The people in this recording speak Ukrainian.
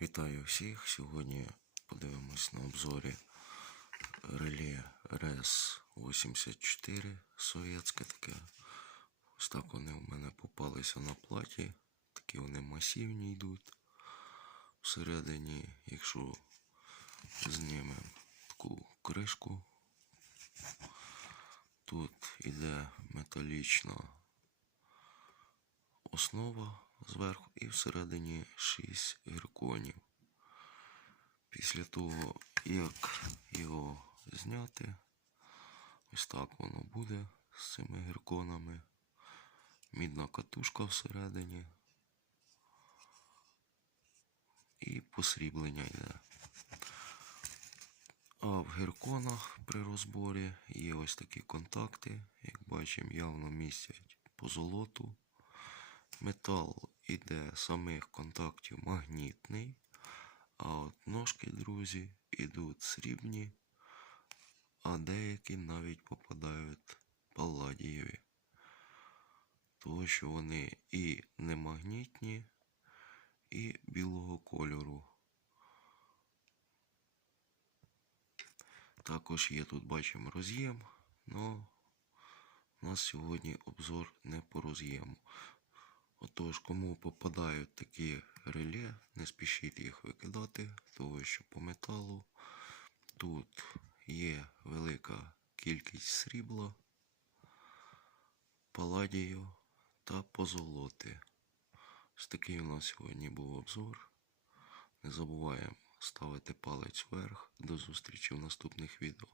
Вітаю всіх. Сьогодні подивимось на обзорі реле РС 84 совєтське таке. Ось так вони у мене попалися на платі. Такі вони масивні йдуть. Всередині, якщо знімемо таку кришку, тут іде металічна основа зверху і всередині 6 гірконів. Після того, як його зняти, ось так воно буде з цими гірконами. Мідна катушка всередині. І посріблення йде. А в гірконах при розборі є ось такі контакти, як бачимо, явно містять по золоту. Метал іде самих контактів магнітний, а от ножки, друзі, ідуть срібні, а деякі навіть попадають палладієві. Тому що вони і немагнітні, і білого кольору. Також є тут, бачимо, роз'єм, але у нас сьогодні обзор не по роз'єму. Отож, кому попадають такі реле, не спішіть їх викидати, тому що по металу тут є велика кількість срібла, паладію та позолоти. Ось такий у нас сьогодні був обзор. Не забуваємо ставити палець вверх. До зустрічі в наступних відео.